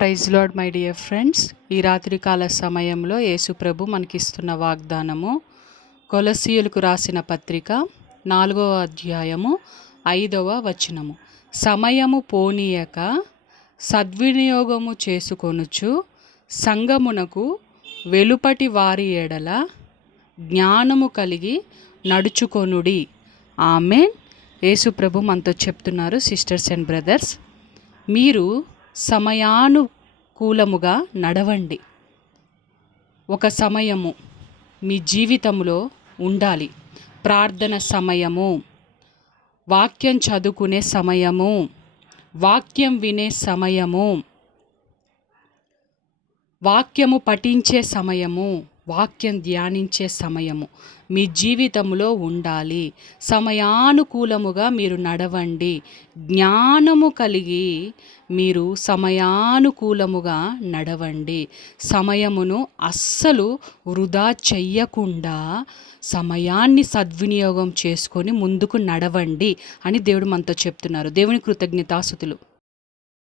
Praise Lord my dear friends. ఈ రాత్రికాల సమయంలో యేసుప్రభు మనకిస్తున్న వాగ్దానము కొలసీయులకు రాసిన పత్రిక 4వ అధ్యాయము 5వ వచనము. సమయము పోనీయక సద్వినియోగము చేసుకొనుచు సంగమునకు వెలుపటి వారి ఎడల జ్ఞానము కలిగి నడుచుకొనుడి. ఆమేన్. యేసుప్రభు మనతో చెప్తున్నారు, సిస్టర్స్ అండ్ బ్రదర్స్, మీరు సమయానుకూలముగా నడవండి. ఒక సమయము మీ జీవితంలో ఉండాలి. ప్రార్థన సమయము, వాక్యం చదువుకునే సమయము, వాక్యం వినే సమయము, వాక్యము పఠించే సమయము, వాక్యం ధ్యానించే సమయము మీ జీవితంలో ఉండాలి. సమయానుకూలముగా మీరు నడవండి. జ్ఞానము కలిగి మీరు సమయానుకూలముగా నడవండి. సమయమును అస్సలు వృధా చెయ్యకుండా సమయాన్ని సద్వినియోగం చేసుకొని ముందుకు నడవండి అని దేవుడు మనతో చెప్తున్నారు. దేవుని కృతజ్ఞతాస్తుతులు.